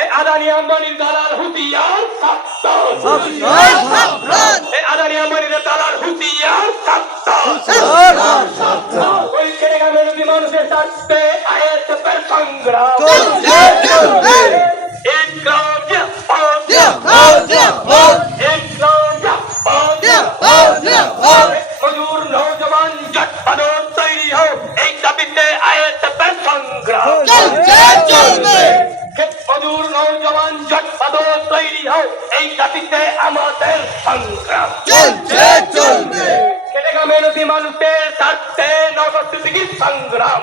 এই আদানি আম্বানির দালাল হুঁশিয়ার সাবধান। এই আদানি আম্বানির দালাল হুঁশিয়ার সাবধান। ওই খেটেখা মেহনতি মানুষের স্বার্থে আইএসএফের সংগ্রাম ইনকলাব জিন্দাবাদ। মজুর নৌজওয়ান জট বাঁধন তৈরি হোক, এই দাবিতে আইএসএফের সংগ্রাম মজুর নৌজওয়ান জট বাঁধন তৈরি হোক, এই দাবিতে আমাদের সংগ্রাম খেটেখা মেহনতি মানুষের স্বার্থে নগদ সংগ্রাম